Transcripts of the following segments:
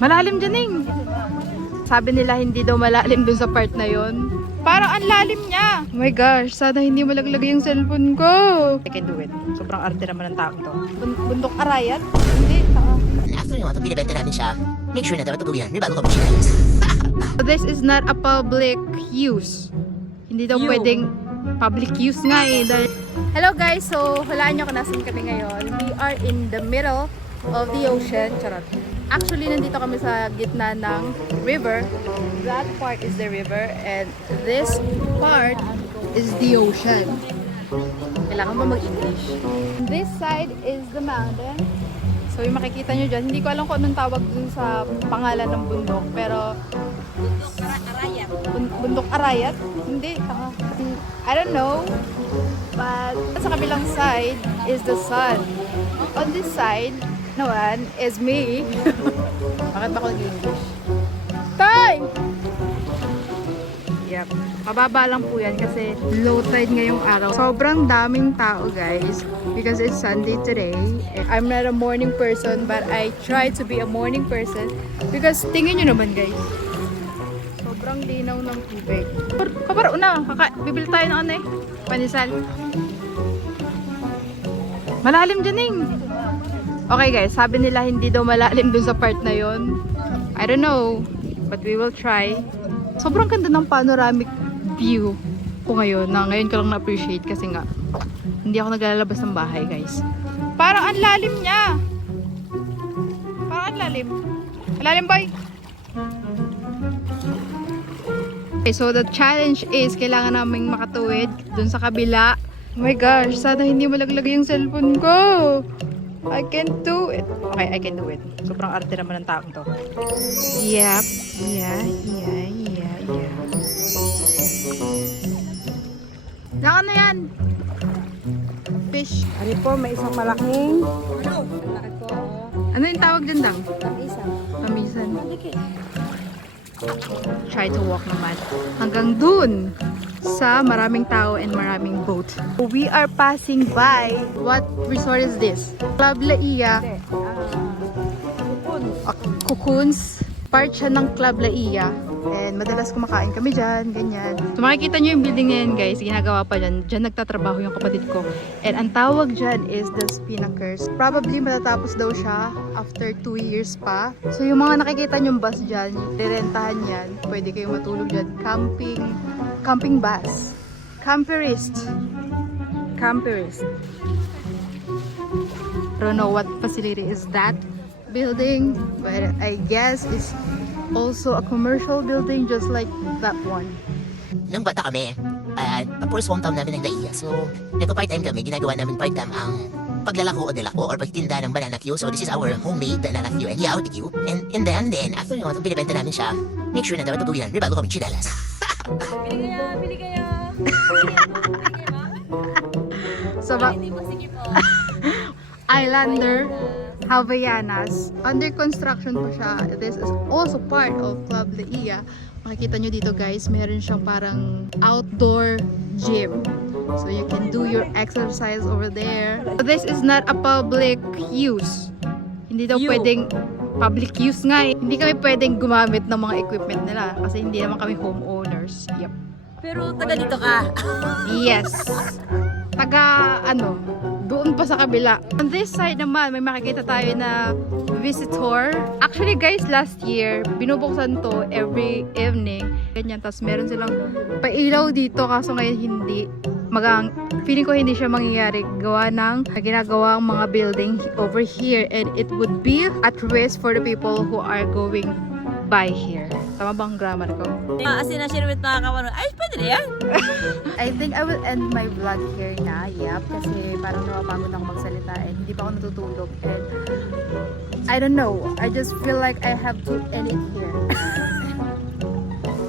Malalim dyan, Ning. Sabi nila hindi daw malalim dun sa part na yon. Parang ang lalim niya. Oh my gosh, sana hindi malaglag yung cellphone ko. I can do it. Sobrang arte naman ng tao to. Bundok Arayat? Hindi, taka. After nyo, ito binibenta namin siya. Make sure na dapat tuluyan. May bago ka mag-share. This is not a public use. Hindi daw pwedeng public use nga eh. Hello guys, so hulaan nyo kung nasan kami ngayon. We are in the middle of the ocean. Charot. Actually, nandito kami sa gitna ng river. That part is the river and this part is the ocean. Kailangan ba mag-English? This side is the mountain. So yung makikita nyo dyan, hindi ko alam kung anong tawag dun sa pangalan ng bundok. Pero Bundok Arayat? Hindi. I don't know. But sa kabilang side is the sun. On this side naman is me. Bakit ba ako nag-English? Tay! Yep. Mababa lang po yan kasi low tide ngayong araw. Sobrang daming tao guys because it's Sunday today. I'm not a morning person but I try to be a morning person because tingin nyo naman guys. Sobrang linaw ng tubig. Kaparo na, bibili tayo ng ano eh. Panisal. Malalim dyan eh. Okay guys, sabi nila hindi daw malalim dun sa part na yon. I don't know, but we will try. Sobrang ganda ng panoramic view ko ngayon na ngayon ko lang na-appreciate kasi nga hindi ako naglalabas ng bahay guys. Parang ang lalim niya. Parang ang lalim. Malalim boy. Okay, so the challenge is kailangan naming makatuwid dun sa kabila. Oh my gosh, sana hindi malaglag yung cellphone ko. I can do it. Okay, I can do it. Sobrang arte naman ng tao to. Yep. Yeah. Naka na yan. Fish. Ari po, may isang malaking. Laki po. Ano yung tawag dyan dang? Kamisan. Try to walk naman. Hanggang dun sa maraming tao and maraming boat. We are passing by. What resort is this? Club Laia. Cocoons. Part siya ng Club Laia. And madalas kumakain kami dyan, ganyan. So makikita nyo yung building na yan guys, ginagawa pa dyan. Dyan nagtatrabaho yung kapatid ko. And ang tawag dyan is the Spinnakers. Probably matatapos daw siya after 2 years pa. So yung mga nakikita nyong bus dyan, direntahan yan. Pwede kayong matulog dyan. Camping bus. Camperist. I don't know what facility is that building, but I guess it's also a commercial building just like that one. Nung bata kami, first hometown namin ng Laia. So, nagpa-part-time kami. Ginagawa namin part-time ang paglalako o delako or pagtinda ng banana Q. So, this is our homemade banana Q and yaw Q. And then, after nyo, ito binibenta namin siya. Make sure na dapat tuluyan. May bago kami chinelas. Bili kayo. So, Hindi po, sige po. Islander Havaianas. Under construction po siya. This is also part of Club Laia. Makikita nyo dito guys, meron siyang parang outdoor gym. So you can do your exercise over there. This is not a public use. Hindi daw pwedeng public use nga eh. Hindi kami pwedeng gumamit ng mga equipment nila kasi hindi naman kami homeowners. Yep. Pero taga dito ka. Yes. Doon pa sa kabila. On this side naman, may makikita tayo na visitor. Actually guys, last year, binubuksan to every evening. Ganyan, tapos meron silang pailaw dito, kaso ngayon hindi. Feeling ko hindi siya mangyayari gawa ng ginagawang mga building over here, and it would be at risk for the people who are going by here. Tama bang grammar ko? As in, share with mga kawan. Ay, pwede na yan. I think I will end my vlog here na. Yep, kasi parang napapagod ako magsalita and hindi pa ako natutulog. And I don't know. I just feel like I have to end it here.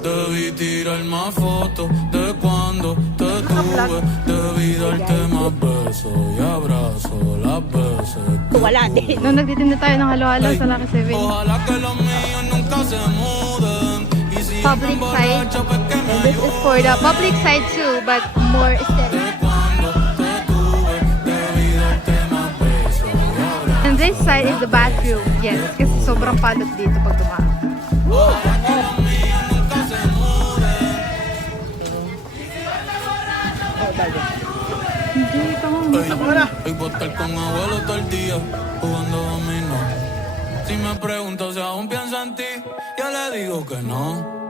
Debí tirar más fotos de cuando te tuve. Debí darte más besos y abrazos las veces. Wala din. Nung nagtitinda tayo ng halo-halo sa Lucky 7, Ojalá que los míos nunca se muden. Y si public side. And this is for the public side too, but more aesthetic. And this side is the bathroom. Yes, kasi Sobrang palot dito pag dumaan. Hindi pa Ey, voy a estar con abuelo todo el día, jugando dominó. Si me pregunto si aún pienso en ti, yo le digo que no.